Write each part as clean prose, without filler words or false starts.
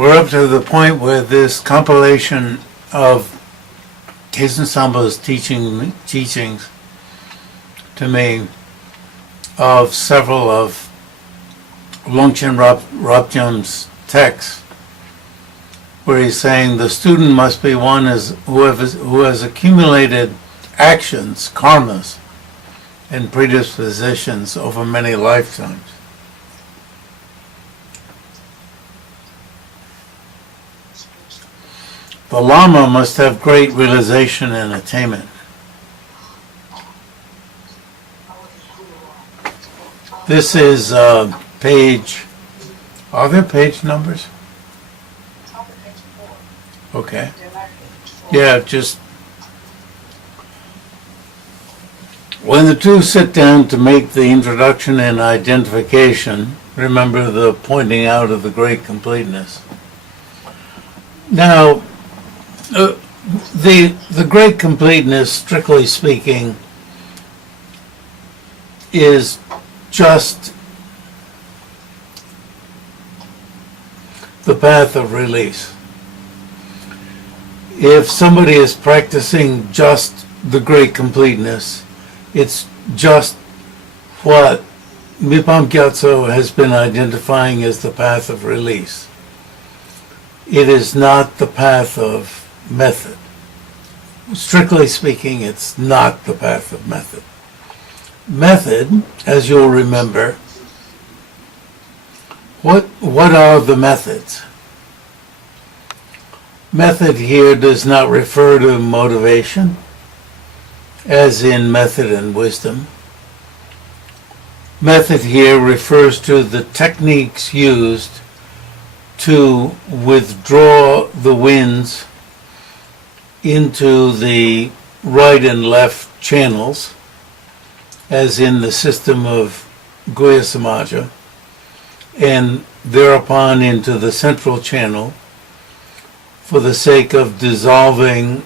we're up to the point where this compilation of Khetsun Sampo's teachings to me of several of Longchen Rabjam's texts, where he's saying the student must be one who has accumulated actions, karmas, and predispositions over many lifetimes. The Lama must have great realization and attainment. This is page, are there page numbers? Okay. Yeah, just when the two sit down to make the introduction and identification, remember the pointing out of the Great Completeness. Now, the Great Completeness, strictly speaking, is just the path of release. If somebody is practicing just the Great Completeness, it's just what Mipam Gyatsho has been identifying as the path of release. It is not the path of method. Strictly speaking, it's not the path of method. Method, as you'll remember, what are the methods? Method here does not refer to motivation, as in method and wisdom. Method here refers to the techniques used to withdraw the winds into the right and left channels, as in the system of Guhya Samaja, and thereupon into the central channel, for the sake of dissolving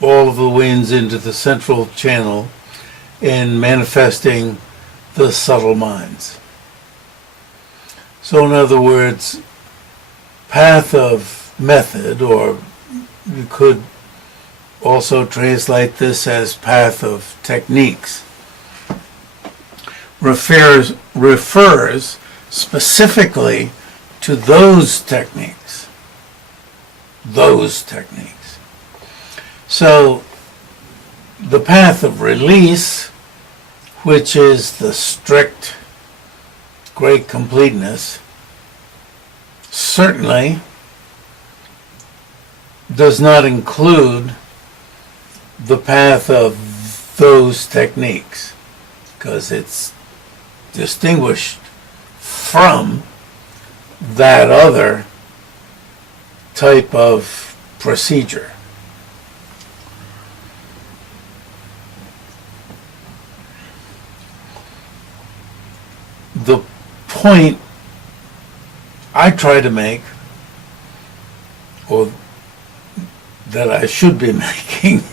all of the winds into the central channel and manifesting the subtle minds. So in other words, path of method, or you could also translate this as path of techniques, refers specifically to those techniques. So the path of release, which is the strict Great Completeness, certainly does not include the path of those techniques, because it's distinguished from that other type of procedure. The point I try to make, or that I should be making,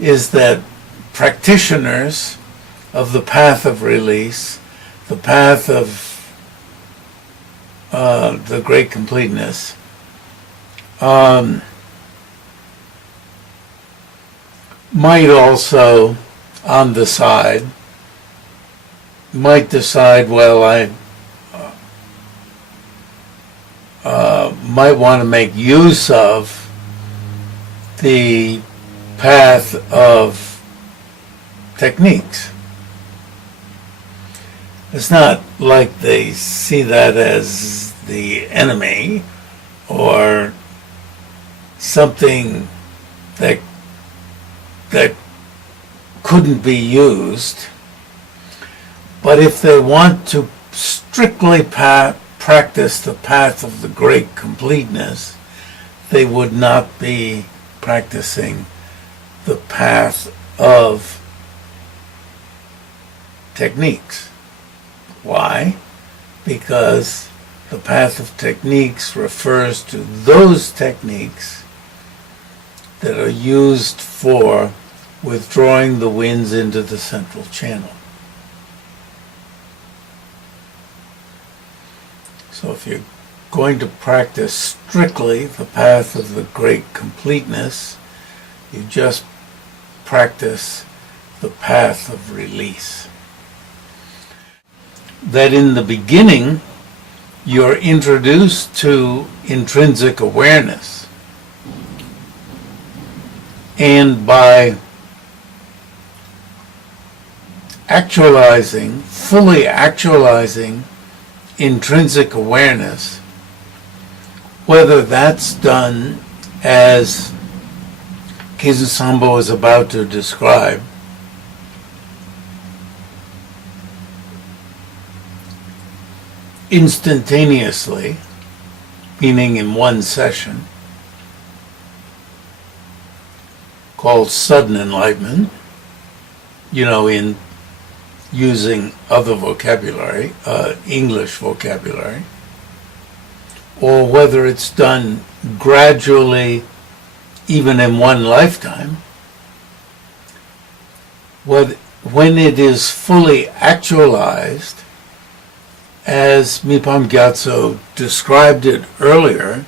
is that practitioners of the path of release, the path of the Great Completeness, might also, on the side, might decide, well, I might want to make use of the path of techniques. It's not like they see that as the enemy or something that couldn't be used. But if they want to strictly practice the path of the Great Completeness, they would not be practicing the path of techniques. Why? Because the path of techniques refers to those techniques that are used for withdrawing the winds into the central channel. So if you going to practice strictly the path of the Great Completeness. You just practice the path of release. That in the beginning, you're introduced to intrinsic awareness. And by fully actualizing intrinsic awareness, whether that's done as Khetsun Sangpo is about to describe, instantaneously, meaning in one session, called sudden enlightenment, in using other vocabulary, English vocabulary, or whether it's done gradually, even in one lifetime, when it is fully actualized, as Mipam Gyatsho described it earlier,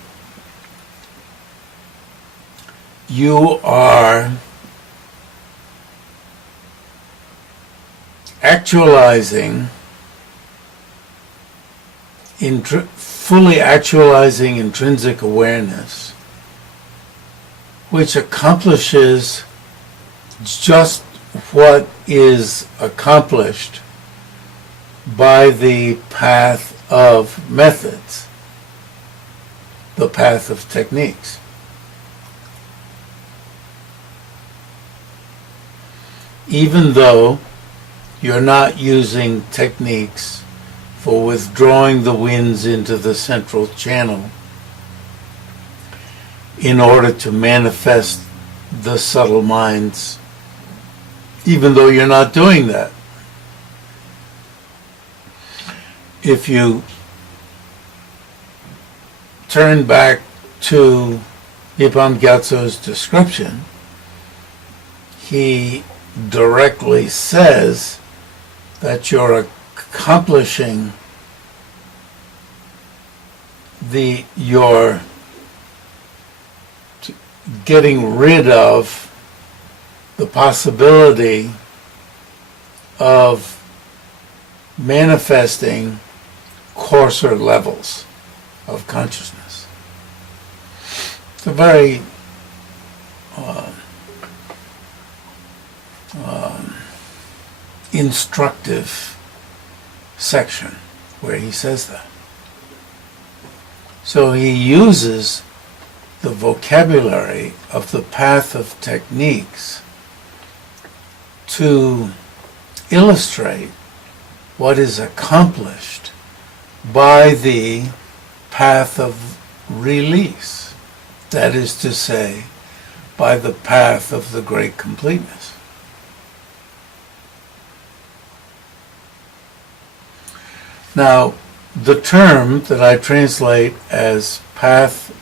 you are fully actualizing intrinsic awareness, which accomplishes just what is accomplished by the path of methods, the path of techniques. Even though you're not using techniques for withdrawing the winds into the central channel in order to manifest the subtle minds, even though you're not doing that. If you turn back to Mipam Gyatsho's description, he directly says that you're accomplishing you're getting rid of the possibility of manifesting coarser levels of consciousness. It's a very instructive section where he says that. So he uses the vocabulary of the path of techniques to illustrate what is accomplished by the path of release. That is to say, by the path of the Great Completeness. Now, the term that I translate as path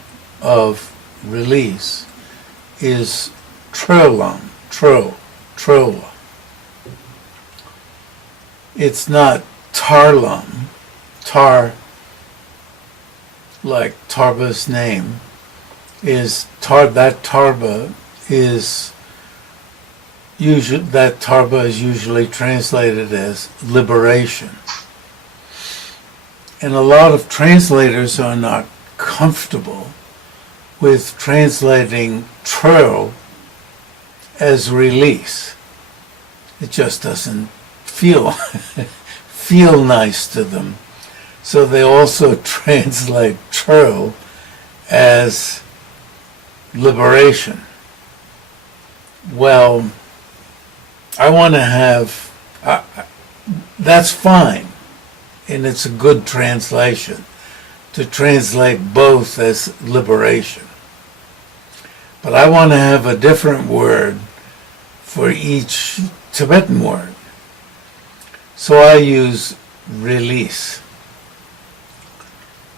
of release is trola. It's not tarlam, like Tarba's name, that Tarba is usually translated as liberation. And a lot of translators are not comfortable with translating tro as release. It just doesn't feel nice to them. So they also translate tro as liberation. Well, I want to have, that's fine, and it's a good translation to translate both as liberation. But I want to have a different word for each Tibetan word. So I use release,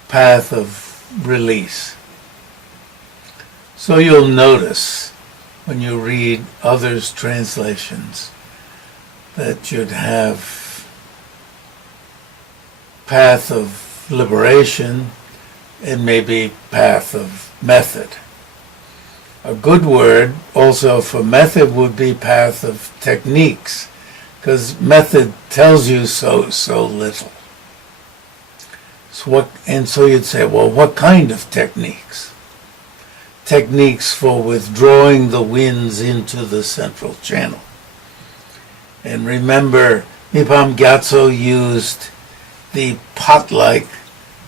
path of release. So you'll notice when you read others' translations that you'd have path of liberation, and maybe path of method. A good word also for method would be path of techniques, because method tells you so little. So you'd say, well, what kind of techniques? Techniques for withdrawing the winds into the central channel. And remember, Mipam-gyatsho used the pot-like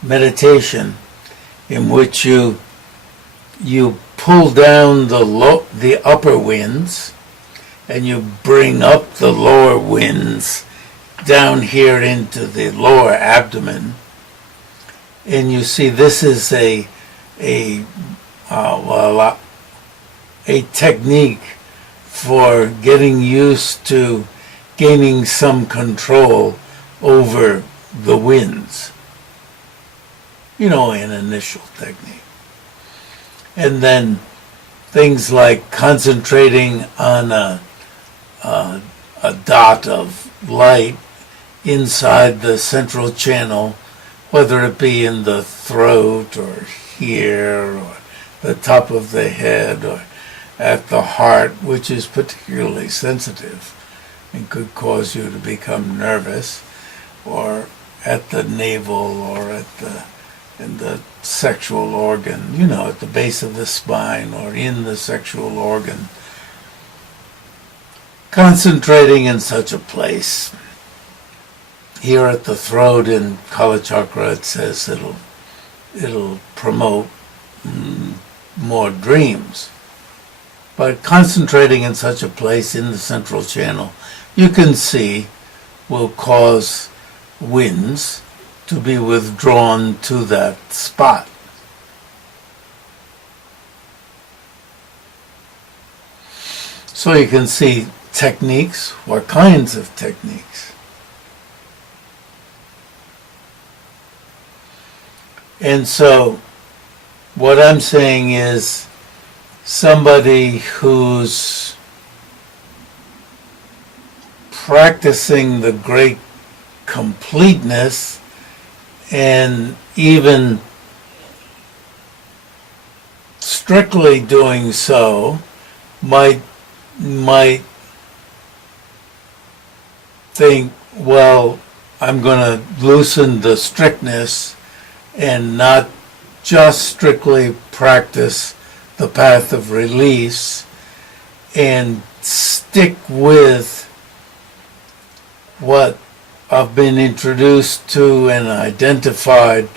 meditation in which you pull down the upper winds and you bring up the lower winds down here into the lower abdomen. And you see this is a technique for getting used to gaining some control over the winds. An initial technique. And then things like concentrating on a dot of light inside the central channel, whether it be in the throat or here or the top of the head or at the heart, which is particularly sensitive and could cause you to become nervous, or at the navel or in the sexual organ, at the base of the spine or in the sexual organ. Concentrating in such a place. Here at the throat in Kala Chakra it says it'll promote more dreams. But concentrating in such a place in the central channel, you can see, will cause winds to be withdrawn to that spot. So you can see techniques, what kinds of techniques. And so what I'm saying is somebody who's practicing the Great Completeness and even strictly doing so might think, well, I'm going to loosen the strictness and not just strictly practice the path of release and stick with what I've been introduced to and identified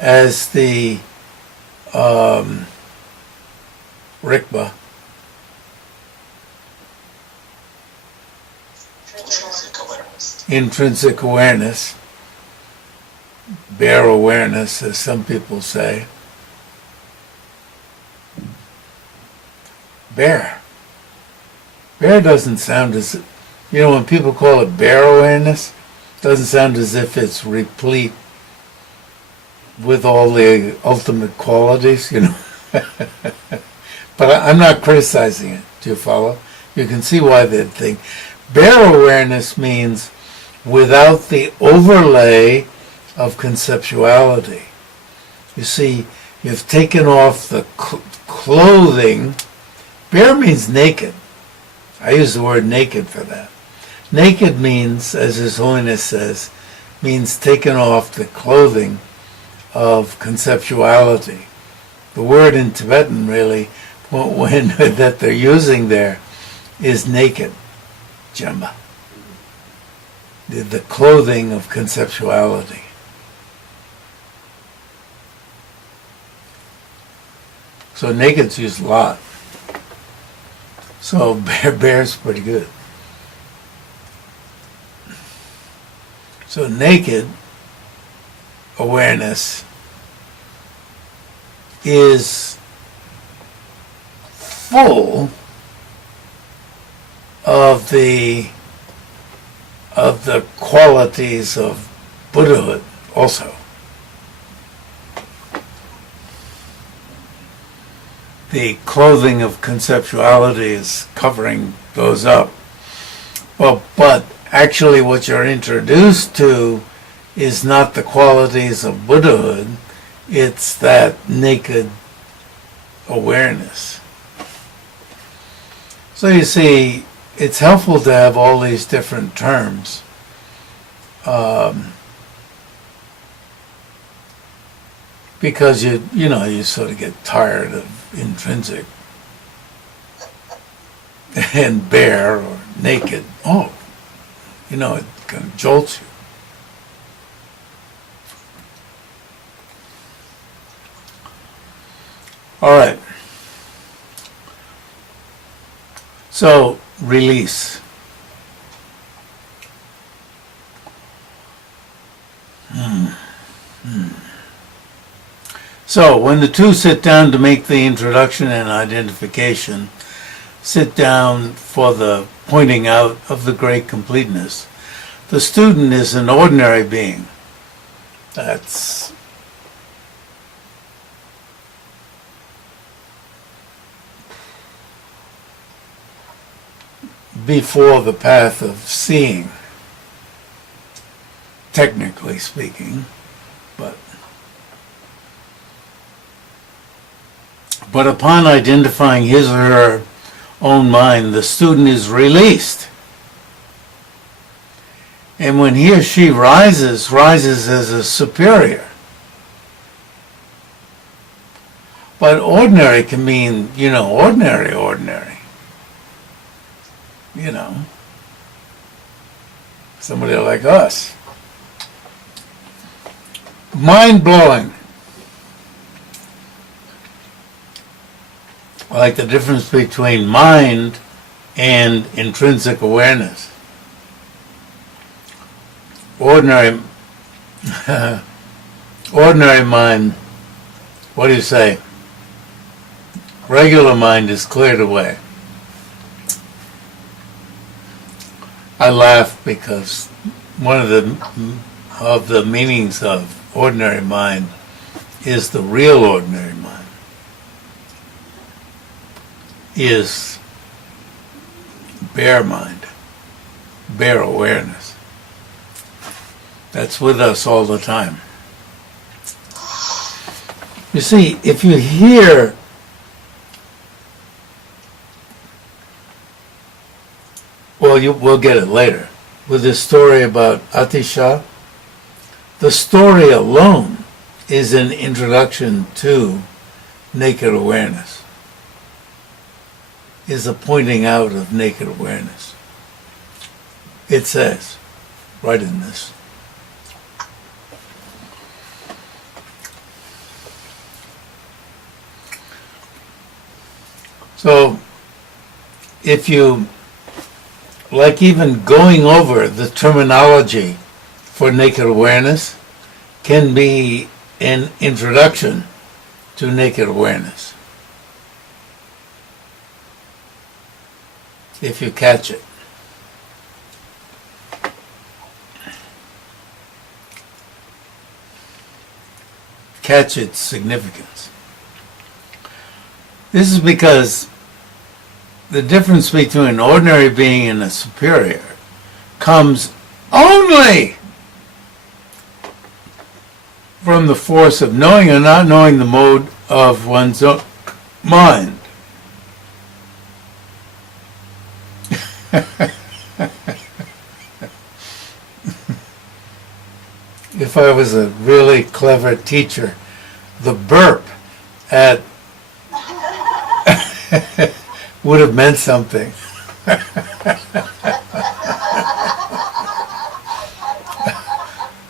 as the Rikpa. Intrinsic awareness, bare awareness, as some people say. Bare. Bare doesn't sound as, when people call it bare awareness, it doesn't sound as if it's replete with all the ultimate qualities, But I'm not criticizing it. Do you follow? You can see why they'd think. Bare awareness means without the overlay of conceptuality. You see, you've taken off the clothing. Bare means naked. I use the word naked for that. Naked means, as His Holiness says, means taken off the clothing of conceptuality. The word in Tibetan really, when that they're using there, is naked, jamba. The clothing of conceptuality. So naked's used a lot. So bare's pretty good. So naked awareness is full of the qualities of Buddhahood also. The clothing of conceptuality is covering those up. Well, but actually what you're introduced to is not the qualities of Buddhahood, It's that naked awareness. So you see, it's helpful to have all these different terms. Because you sort of get tired of intrinsic and bare or naked. Oh, it kind of jolts you. All right. So, release. So, when the two sit down to make the introduction and identification, sit down for the pointing out of the Great Completeness, the student is an ordinary being. That's before the path of seeing, technically speaking, but upon identifying his or her own mind, the student is released. And when he or she rises as a superior. But ordinary can mean, ordinary. Somebody like us. Mind-blowing. Like the difference between mind and intrinsic awareness. Ordinary mind, what do you say? Regular mind is cleared away. I laugh because one of the meanings of ordinary mind is the real ordinary mind. Is bare mind, bare awareness. That's with us all the time. You see, if you hear we'll get it later, with this story about Atisha, the story alone is an introduction to naked awareness. Is a pointing out of naked awareness. It says, right in this. So, if you, like even going over the terminology for naked awareness, can be an introduction to naked awareness. If you catch it. Catch its significance. This is because the difference between an ordinary being and a superior comes only from the force of knowing or not knowing the mode of one's own mind. If I was a really clever teacher, the burp at would have meant something. But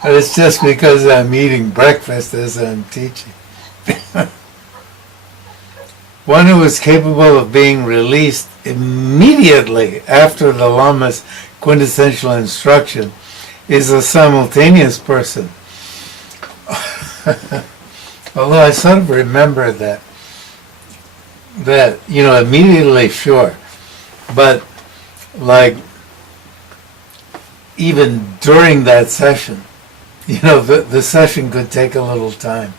it's just because I'm eating breakfast as I'm teaching. One who is capable of being released immediately after the Lama's quintessential instruction is a simultaneous person. Although I sort of remember that immediately, sure. But like even during that session, the session could take a little time.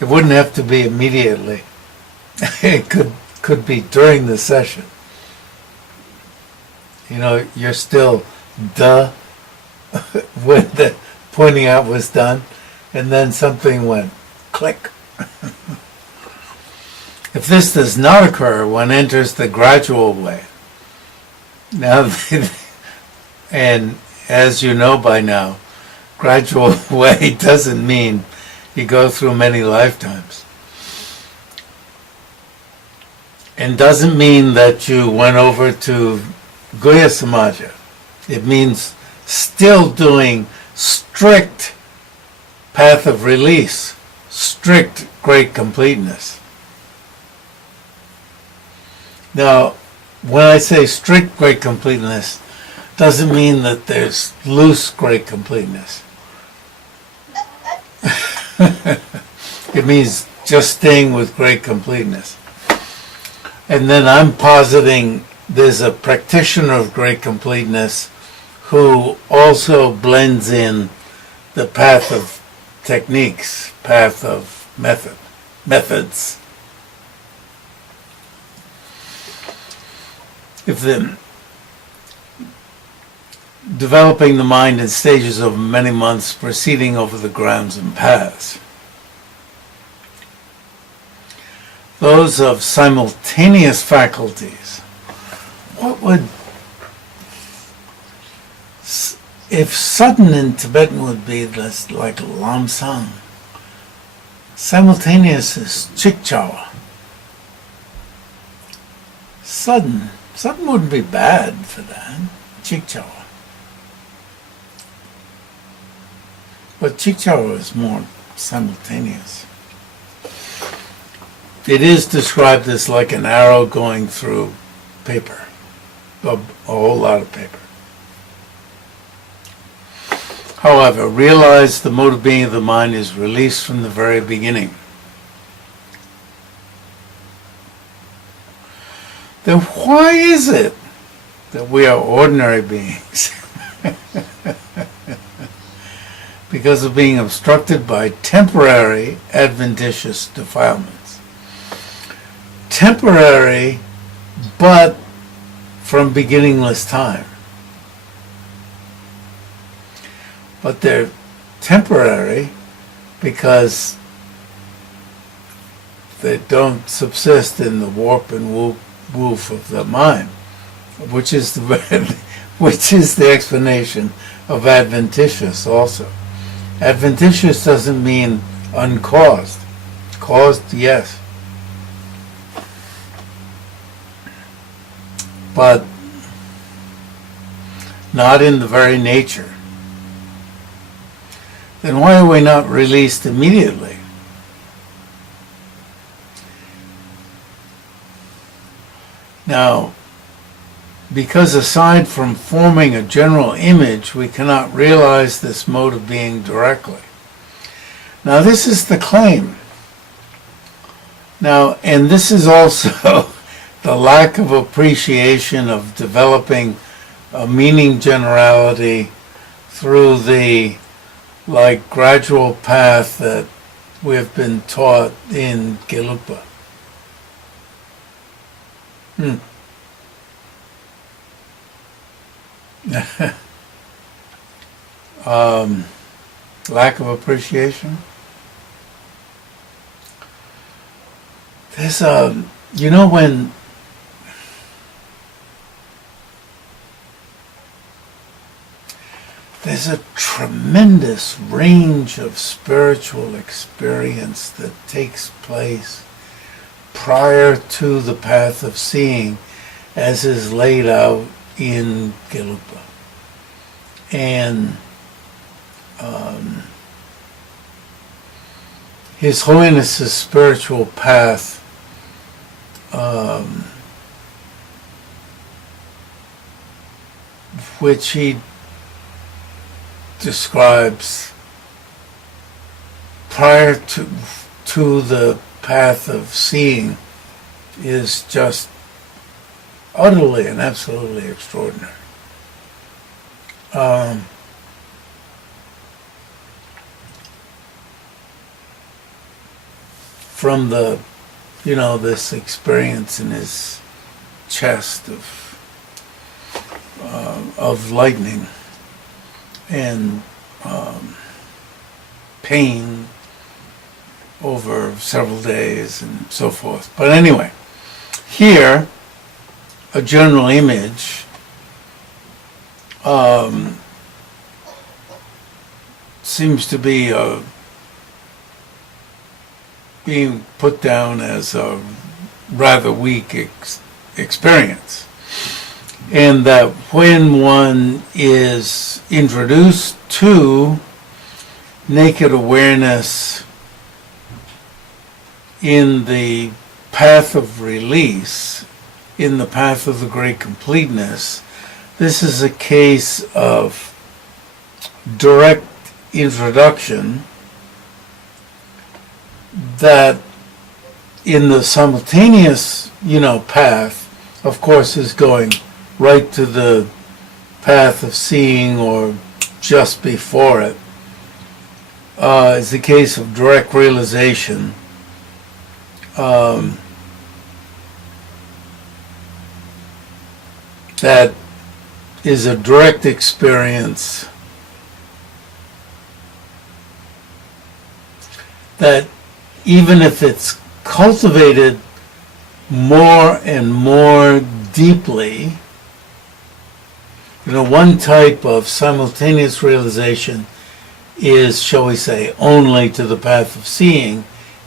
It wouldn't have to be immediately. It could be during the session. You're still when the pointing out was done, and then something went click. If this does not occur, one enters the gradual way. Now, and as you know by now, gradual way doesn't mean you go through many lifetimes. And doesn't mean that you went over to Guhya Samaja. It means still doing strict path of release, strict great completeness. Now, when I say strict great completeness, doesn't mean that there's loose great completeness. It means just staying with great completeness. And then I'm positing there's a practitioner of great completeness who also blends in the path of techniques, path of methods. If the developing the mind in stages of many months, proceeding over the grounds and paths. Those of simultaneous faculties. What would, if sudden in Tibetan would be this, like lam sang. Simultaneous is chikchawa. Sudden wouldn't be bad for that. Chikchawa. But chikchawa is more simultaneous. It is described as like an arrow going through paper, a whole lot of paper. However, realize the mode of being of the mind is released from the very beginning. Then why is it that we are ordinary beings? Because of being obstructed by temporary adventitious defilements. Temporary, but from beginningless time. But they're temporary because they don't subsist in the warp and woof of the mind, which is the explanation of adventitious also. Adventitious doesn't mean uncaused. Caused, yes. But not in the very nature. Then why are we not released immediately? Now, because aside from forming a general image, we cannot realize this mode of being directly. Now, this is the claim. Now, and this is also the lack of appreciation of developing a meaning generality through the gradual path that we have been taught in Gelugpa. Lack of appreciation. There's when there's a tremendous range of spiritual experience that takes place prior to the path of seeing as is laid out in Gelugpa. And His Holiness's spiritual path which he describes prior to the path of seeing is just utterly and absolutely extraordinary. From the, this experience in his chest of lightning and pain over several days and so forth. But anyway, here, a general image seems to be being put down as a rather weak experience. And that when one is introduced to naked awareness in the path of release, in the path of the Great Completeness, this is a case of direct introduction that in the simultaneous, path, of course, is going right to the path of seeing or just before it. Is the case of direct realization. That is a direct experience that even if it's cultivated more and more deeply, one type of simultaneous realization is, shall we say, only to the path of seeing,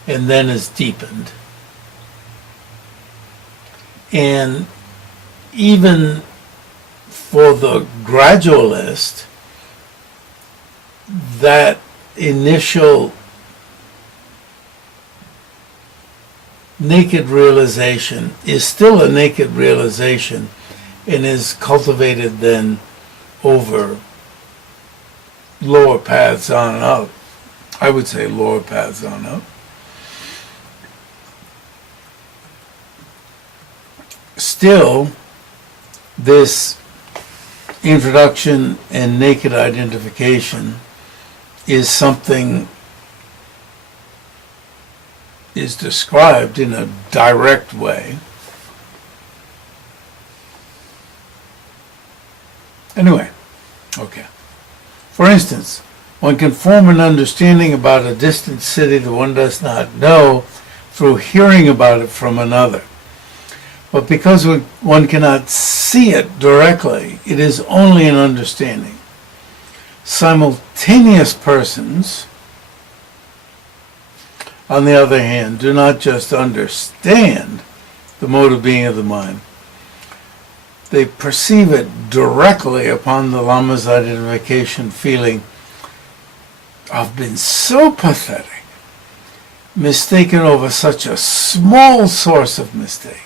and then is deepened. And even for the gradualist, that initial naked realization is still a naked realization and is cultivated then over lower paths on up. I would say lower paths on up. Still, this introduction and naked identification is something is described in a direct way. Anyway, okay. For instance, one can form an understanding about a distant city that one does not know through hearing about it from another. But because one cannot see it directly, it is only an understanding. Simultaneous persons, on the other hand, do not just understand the mode of being of the mind. They perceive it directly upon the Lama's identification, feeling, I've been so pathetic, mistaken over such a small source of mistake.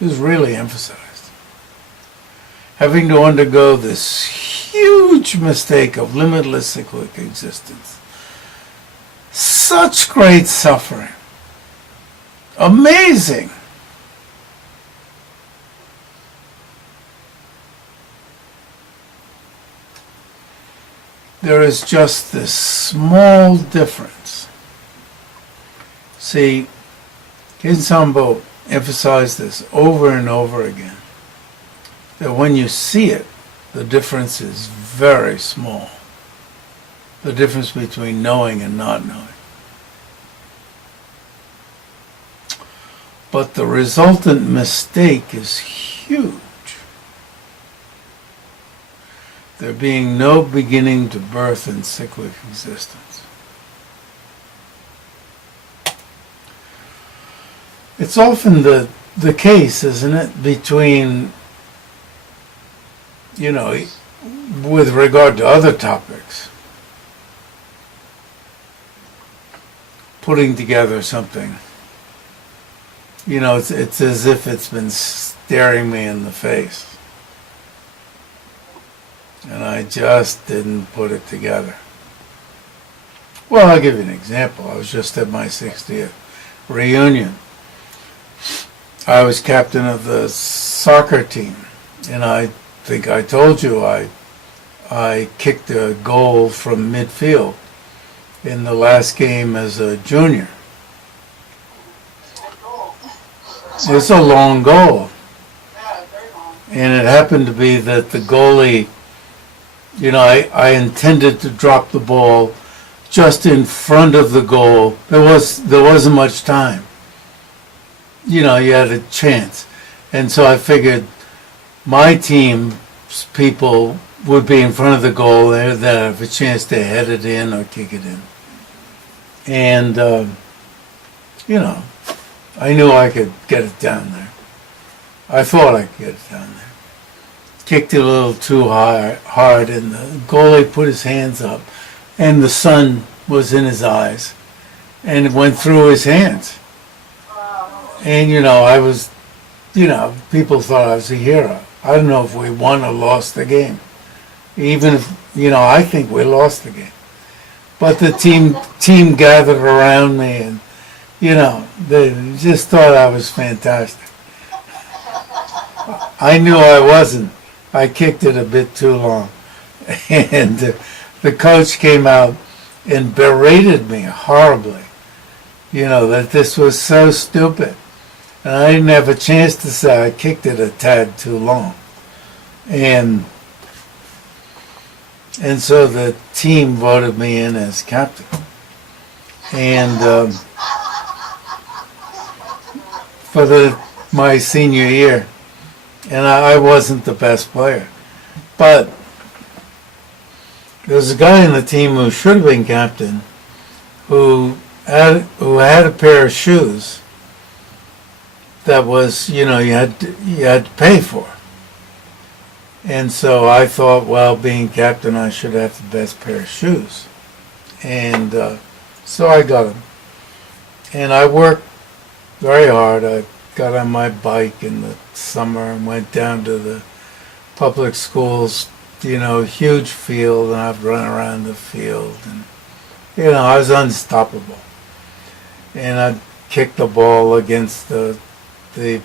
It was really emphasized. Having to undergo this huge mistake of limitless cyclic existence. Such great suffering. Amazing. There is just this small difference. See, Sangpo emphasized this over and over again, that when you see it, the difference is very small. The difference between knowing and not knowing. But the resultant mistake is huge. There being no beginning to birth in cyclic existence. It's often the case, isn't it, between, with regard to other topics, putting together something. It's as if it's been staring me in the face. And I just didn't put it together. Well, I'll give you an example. I was just at my 60th reunion. I was captain of the soccer team, and I think I told you I kicked a goal from midfield in the last game as a junior. It's a long goal. And it happened to be that the goalie, I intended to drop the ball just in front of the goal. There wasn't much time. You know, you had a chance. And so I figured my team's people would be in front of the goal there, that I have a chance to head it in or kick it in. And, you know, I knew I could get it down there. I thought I could get it down there. Kicked it a little too hard, and the goalie put his hands up, and the sun was in his eyes, and it went through his hands. And, you know, I was, you know, people thought I was a hero. I don't know if we won or lost the game. Even if, you know, I think we lost the game. But the team gathered around me, and, you know, they just thought I was fantastic. I knew I wasn't. I kicked it a bit too long. And the coach came out and berated me horribly, you know, that this was so stupid. And I didn't have a chance to say I kicked it a tad too long. And so the team voted me in as captain. And for my senior year, and I wasn't the best player. But there was a guy in the team who should have been captain who had a pair of shoes that was, you know, you had to pay for. And so I thought, well, being captain, I should have the best pair of shoes. And so I got them. And I worked very hard. I got on my bike in the summer and went down to the public schools, you know, huge field, and I'd run around the field. And, you know, I was unstoppable. And I'd kick the ball against the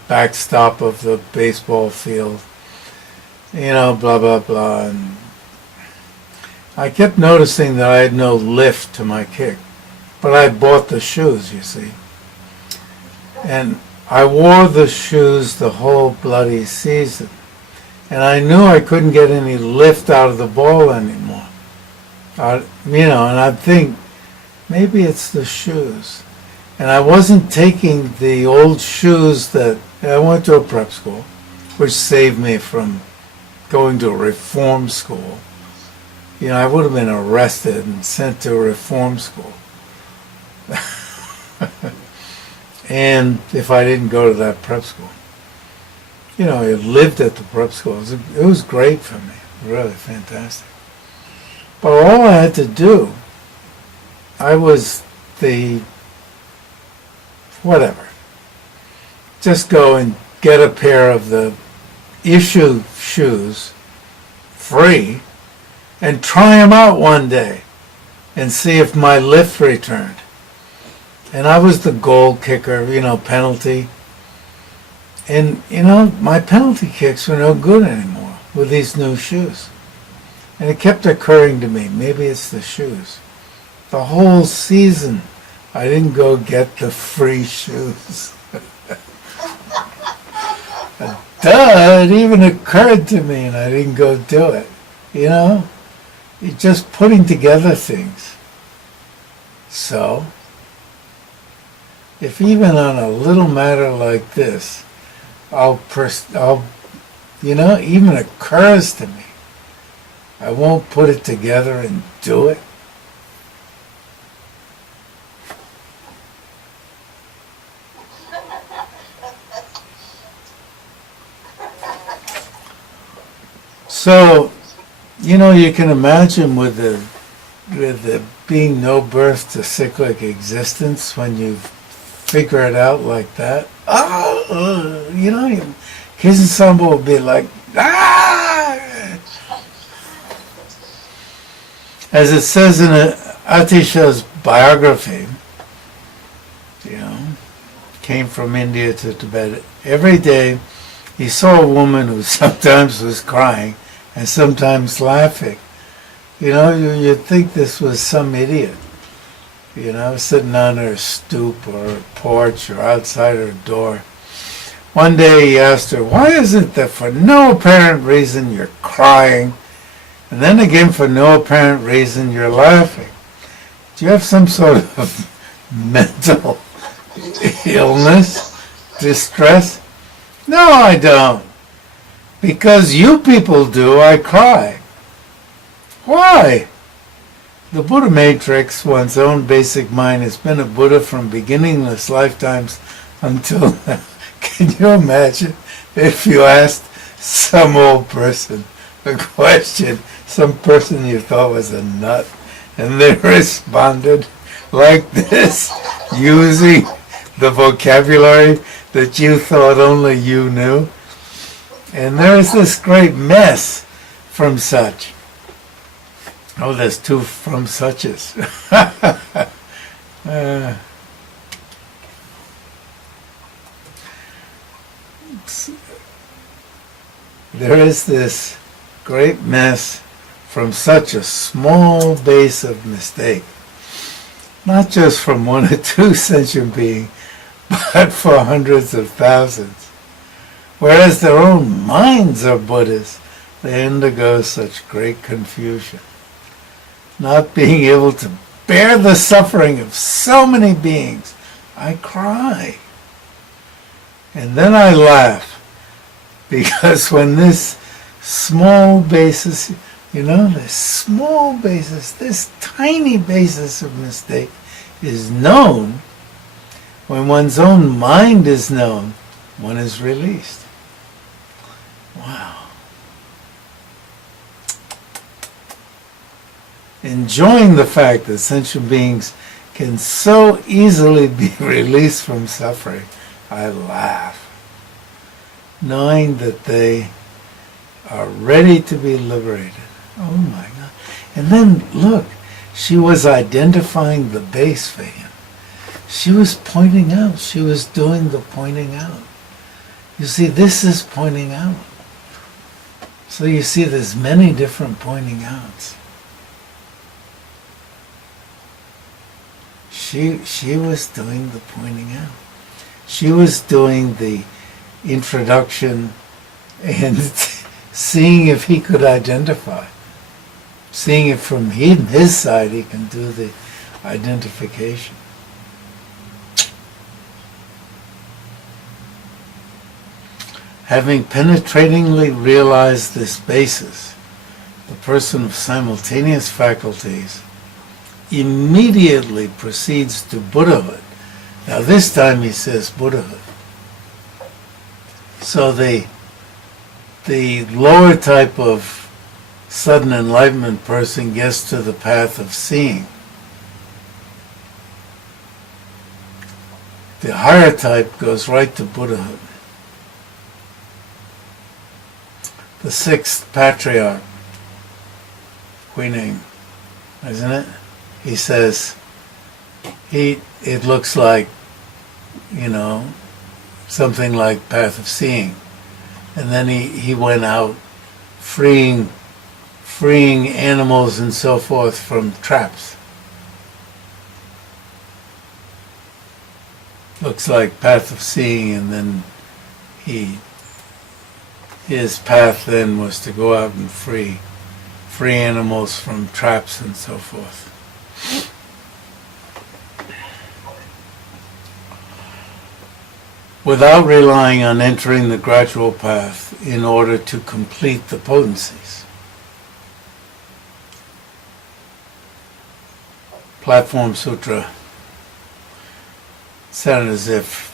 backstop of the baseball field. You know, blah, blah, blah. And I kept noticing that I had no lift to my kick. But I bought the shoes, you see. And I wore the shoes the whole bloody season. And I knew I couldn't get any lift out of the ball anymore. You know, and I'd think, maybe it's the shoes. And I wasn't taking the old shoes that... I went to a prep school, which saved me from going to a reform school. You know, I would have been arrested and sent to a reform school. And if I didn't go to that prep school. You know, I lived at the prep school. It was great for me. Really fantastic. But all I had to do, I was the... whatever. Just go and get a pair of the issue shoes free and try them out one day and see if my lift returned. And I was the goal kicker, you know, penalty. And, you know, my penalty kicks were no good anymore with these new shoes. And it kept occurring to me, maybe it's the shoes. The whole season, I didn't go get the free shoes. Duh, it even occurred to me and I didn't go do it. You know? You're just putting together things. So, if even on a little matter like this, you know, even occurs to me, I won't put it together and do it. So, you know, you can imagine with the being no birth to cyclic existence, when you figure it out like that, you know, kids and Sangpo will be like, ah! As it says in Atisha's biography, you know, came from India to Tibet. Every day he saw a woman who sometimes was crying and sometimes laughing. You know, you'd think this was some idiot, you know, sitting on her stoop or her porch or outside her door. One day he asked her, why is it that for no apparent reason you're crying, and then again for no apparent reason you're laughing? Do you have some sort of mental illness, distress? No, I don't. Because you people do, I cry. Why? The Buddha matrix, one's own basic mind, has been a Buddha from beginningless lifetimes until now. Can you imagine if you asked some old person a question, some person you thought was a nut, and they responded like this, using the vocabulary that you thought only you knew? And there's this great mess from such. Oh, there's two from suches. There is this great mess from such a small base of mistake. Not just from one or two sentient beings, but for hundreds of thousands. Whereas their own minds are Buddhas, they undergo such great confusion. Not being able to bear the suffering of so many beings, I cry. And then I laugh, because when this small basis, this small basis, this tiny basis of mistake is known, when one's own mind is known, one is released. Wow. Enjoying the fact that sentient beings can so easily be released from suffering, I laugh. Knowing that they are ready to be liberated. Oh my God. And then, look, she was identifying the base for him. She was pointing out. She was doing the pointing out. You see, this is pointing out. So you see, there's many different pointing outs. She was doing the pointing out. She was doing the introduction and seeing if he could identify. Seeing if from his side he can do the identification. Having penetratingly realized this basis, the person of simultaneous faculties immediately proceeds to Buddhahood. Now this time he says Buddhahood. So the lower type of sudden enlightenment person gets to the path of seeing. The higher type goes right to Buddhahood. The sixth patriarch, Huineng, isn't it? He says, it looks like, something like path of seeing. And then he went out freeing animals and so forth from traps. Looks like path of seeing, and then his path then was to go out and free animals from traps and so forth. Without relying on entering the gradual path in order to complete the potencies. Platform Sutra sounded as if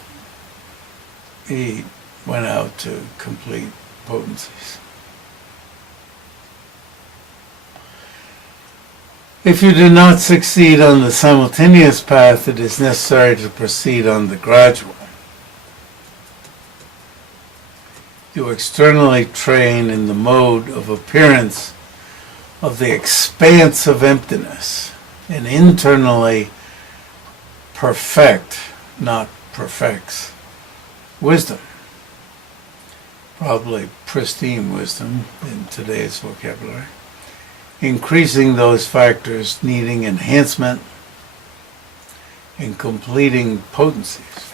he went out to complete potencies. If you do not succeed on the simultaneous path, it is necessary to proceed on the gradual. You externally train in the mode of appearance of the expanse of emptiness, and internally perfect, not perfects, wisdom. Probably pristine wisdom in today's vocabulary. Increasing those factors needing enhancement and completing potencies.